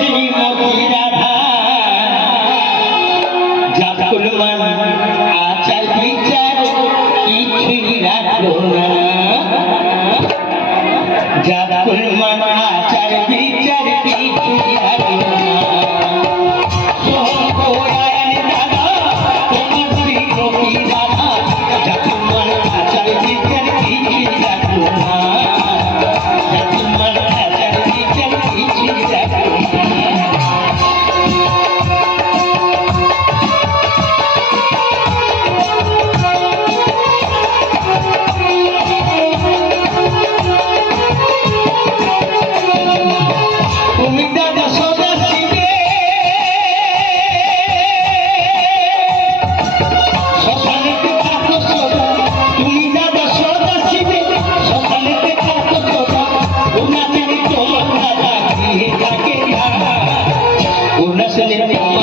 Thank you. the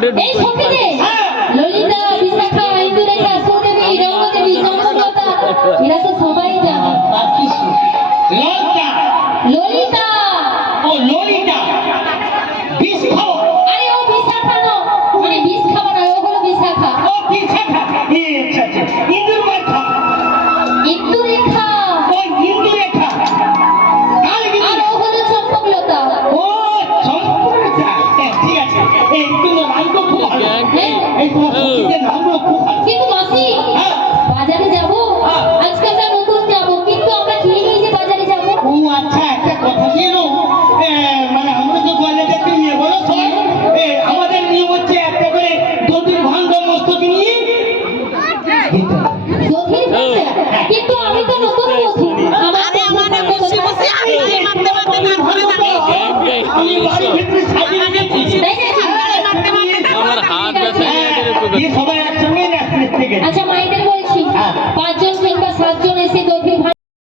murdered. Hey, Lolita, কিন্তু মাসি। হ্যাঁ। বাজারে যাব? হ্যাঁ। আজকে আমরা নতুন যাব কিন্তু আমরা কি নিয়ে যে বাজারে যাব। ও আচ্ছা একটা কথা ছিল মানে আমরা তো কলেজেতে নিয়ে বলো আমাদের নিয়ম হচ্ছে একটা করে দধির ভাঙ্গ মস্তক নিয়ে কিন্তু আমি তো নতুন আরে আমাদের বসে বসে আড্ডায় মারতে মারতে না ঘরে যাবে আমি বাড়ি